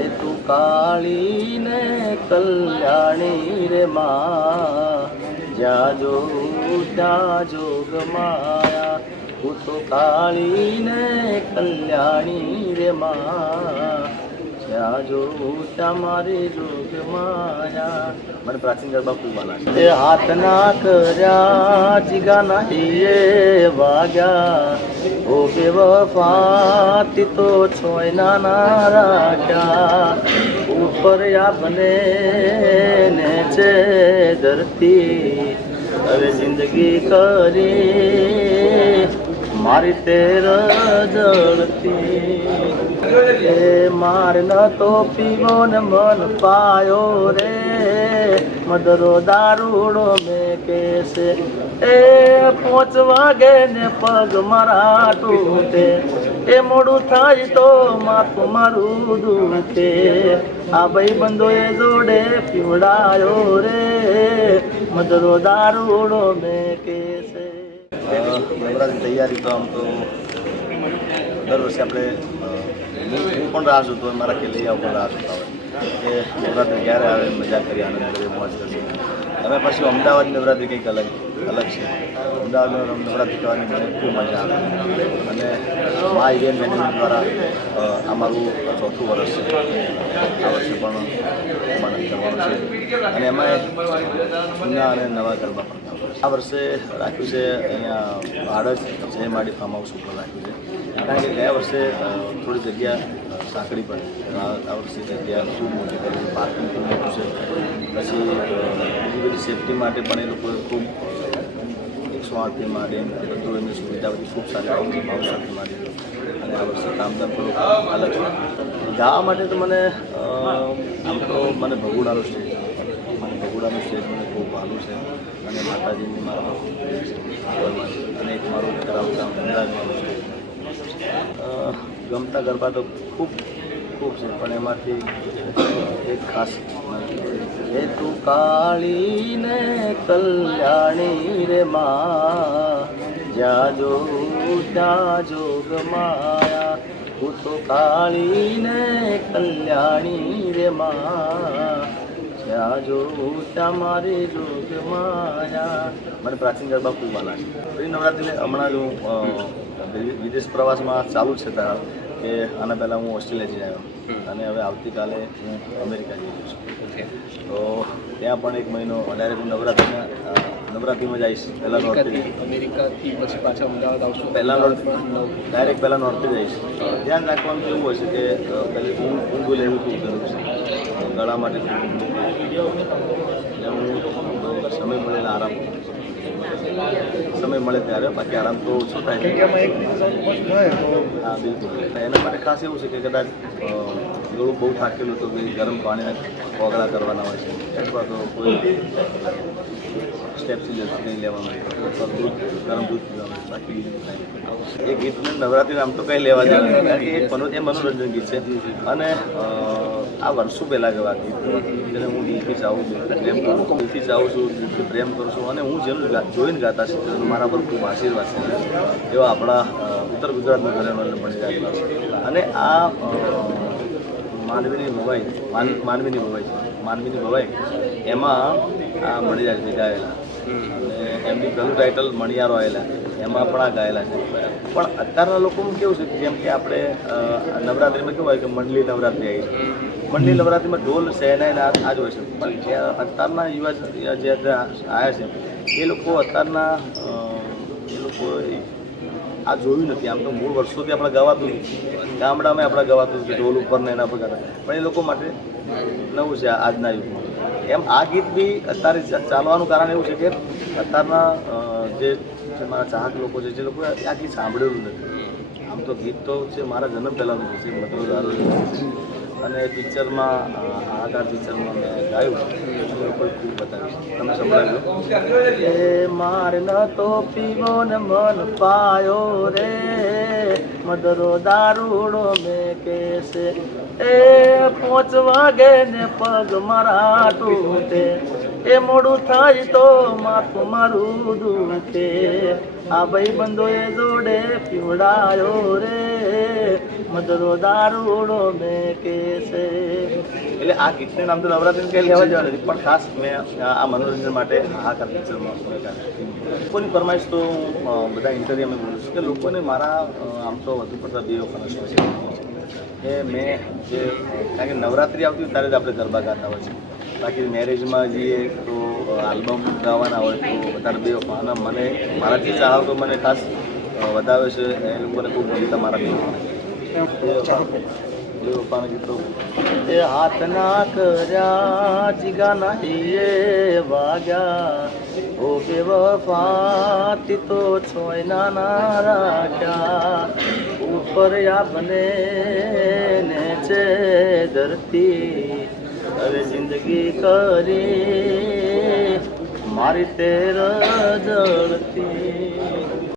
એ તું કાળી ને કલ્યાણી રે માં. જાજો ત્યાં જોગ માયા. તો કાળી કલ્યાણી રે માં. જ્યાં જો ત્યાં મારી. જોગ માયા મને પ્રાચીન ગરબા ખૂબ આલા હાથ ના કર્યા કર્યા જીગાના એ વાગ્યા. ઓ બેવફાતી તો છોય ના રાખ્યા. ઉપર આપને ને છે ધરતી. હવે જિંદગી કરી મારી તેર જળતી એ માર ન તો પીવો ને મન પાયો રે. મદરો દારૂડો મેં કેસે એ પોચ વાગે ને પગ મારા તૂટે. એ મોડું થાય તો માથું મારું દુખે. આ ભાઈ બંધોએ જોડે પીવડાયો રે. મદરો દારૂડો મેં કેસે નવરાત્રી તૈયારી તો આમ તો દર વર્ષે આપણે હું પણ રાહ જોતો હોય, મારા ખેલૈયાઓ પણ રાહ જોતા હોય કે નવરાત્રી ક્યારે આવે, મજા કરી આનંદ કરીએ, મોજ કરશે હવે પછી અમદાવાદ નવરાત્રી કંઈક અલગ અલગ છે. અમદાવાદ નવરાત્રી કરવાની મને ખૂબ મજા આવે. અને મા ઇવેન્ટ મેનેજમેન્ટ દ્વારા અમારું ચોથું વર્ષ છે. આ વર્ષે પણ કરવાનું છે. અને એમાં જૂના અને નવા ગરબા પણ. આ વર્ષે રાખ્યું છે અહીંયા જય માડી ફાર્મ હાઉસ ઉપર રાખ્યું છે. કારણ કે ગયા વર્ષે થોડી જગ્યા સાંકડી પડી. આ વર્ષે જગ્યા ખૂબ મોટી કરી પાર્કિંગ પણ મોટું છે. પછી બીજી બધી સેફટી માટે પણ એ લોકોએ ખૂબ એકસો આઠથી માટે બધું એમની સુવિધા બધી ખૂબ સારી આવી ભાવ સાથે માંડી અને આ વર્ષે કામદાર થોડુંક અલગ છે. ગાવા માટે તો મને આમ તો મને ભગુડાનો સ્ટેજ મને સ્ટેજ મને ખૂબ ભાલું છે અને માતાજીની મારા. અને એક મારું કરાવતા અમદાવાદનું ગમતા ગરબા તો ખૂબ ખૂબ છે, પણ એમાંથી એક ખાસ એ તું કાળી ને કલ્યાણી રે માં જ્યાં જો ત્યાં જોગ માયા. હું તો કાળી ને કલ્યાણી રે માં જ્યાં જો ત્યાં મારી. જોગ માયા મને પ્રાચીન ગરબા ખૂબ આલા છે નવરાત્રિને હમણાં જ વિદેશ પ્રવાસમાં ચાલુ છે તારા. કે આના પહેલાં હું ઓસ્ટ્રેલિયા જઈ આવ્યો. અને હવે આવતીકાલે હું અમેરિકા જઈ રહ્યો છું. તો ત્યાં પણ એક મહિનો વધારે હું નવરાત્રિના નવરાત્રિમાં જઈશ. પહેલાં નોર્થે અમેરિકાથી પછી પાછા અમદાવાદ આવશું? પહેલાં નોર્થ ડાયરેક્ટ પહેલાં નોર્થે જઈશ. ધ્યાન રાખવાનું એવું એવું હશે કે પહેલે ઊંઘ ઊંઘ લેવી ખૂબ જરૂર છે. ગળા માટે છે. એટલે હું સમય સમય આરામ કરું આરામ સમય મળે ત્યારે બાકી આરામ તો ઓછો થાય. હા બિલકુલ. એના માટે ખાસ એવું છે કે કદાચ ગળું બહુ થાકેલું તો ભાઈ ગરમ પાણીના કોગળા કરવાના હોય છે. અથવા તો કોઈ સ્ટેપ સિલિયર કંઈ લેવાનું હોય અથવા દૂધ ગરમ દૂધ પીવાનું બાકી એ ગીતને નવરાત્રિ નામ તો કંઈ લેવા દેવાનું નથી. એ મનો એ મનોરંજન ગીત છે. અને આ વર્ષો પહેલાં ગવા ગીત જેને હું દિલથી ચાહું છું પ્રેમ કરું છું દિલથી ચાહું છું દિલથી પ્રેમ કરું છું અને હું જેનું જોઈને ગાતા છું મારા પર ખૂબ આશીર્વાદ છે. એવા આપણા ઉત્તર ગુજરાતના ઘરે મળી રહેલા છે. અને આ માનવીની ભવાઈ માન માનવીની ભવાઈ છે માનવીની ભવાઈ એમાં આ મળી જાય છે ગાયેલા. અને એમની પહેલું ટાઇટલ મણિયારો આવેલા એમાં પણ આ ગાયેલા છે. પણ અત્યારના લોકોનું કેવું છે? જેમ કે આપણે નવરાત્રિમાં કેવું હોય કે મંડલી નવરાત્રિ આવી છે. મંડલી નવરાત્રિમાં ઢોલ સહેનાઈ ને આ આ જ હોય છે. પણ જે અત્યારના યુવા જે આવ્યા છે એ લોકો અત્યારના એ લોકો આ જોયું નથી. આમ તો મૂળ વર્ષોથી આપણે ગવાતું હતું ગામડામાં આપણે ગવાતું હતું ઢોલ ઉપર ને એના પર પણ એ લોકો માટે નવું છે આજના યુગમાં. એમ આ ગીત બી અત્યારે ચાલવાનું કારણ એવું છે કે અત્યારના જે મારા ચાહક લોકો છે, જે લોકો આ ગીત સાંભળેલું નથી. આમ તો ગીત તો છે, મારા જન્મ પહેલાંનું છે દારૂ અને પિક્ચરમાં આધાર પિક્ચરમાં મેં ગાયું. અને લોકોએ ખૂબ બતાવ્યું તમે સંભળાવ્યું એ માર ન તો પીવો ને મન પાયો રે. મદરો દારૂડો મેં કેસે. એ પોચ વાગે ને પગ મારા તૂટે. એ મોડું થાય તો માથું મારું દુખે. આ ભાઈ બંધોએ જોડે પીવડાયો રે. મદરો દારૂડો મેં કેસે. એટલે આ ગીતને નામ તો નવરાત્રિને કંઈ લેવા જવા નથી, પણ ખાસ મેં આ મનોરંજન માટે હાહાકાર પિક્ચરમાં લોકોની ફરમાઈશ તો બધા ઇન્ટરવ્યુ બોલું છું કે લોકોને મારા આમ તો વધુ પડતા બે વખત છે. કે મેં જે, કારણ કે નવરાત્રી આવતી ત્યારે જ આપણે ગરબા ગાતા હોય છે. બાકી મેરેજમાં જઈએ તો આલ્બમ ગાવાના હોય તો વધારે બે અને મને મારા જે ચાહકો મને ખાસ વધાવે છે, એ લોકોને ખૂબ ગમતા મારા બે એ હાથના કર્યા જીગાના હીએ વાગ્યા. ઓ બેવફાતી તો છોય ના રાખ્યા. ઉપર આપને નેચે ધરતી. હવે જિંદગી કરી, મારી તેર જળતી.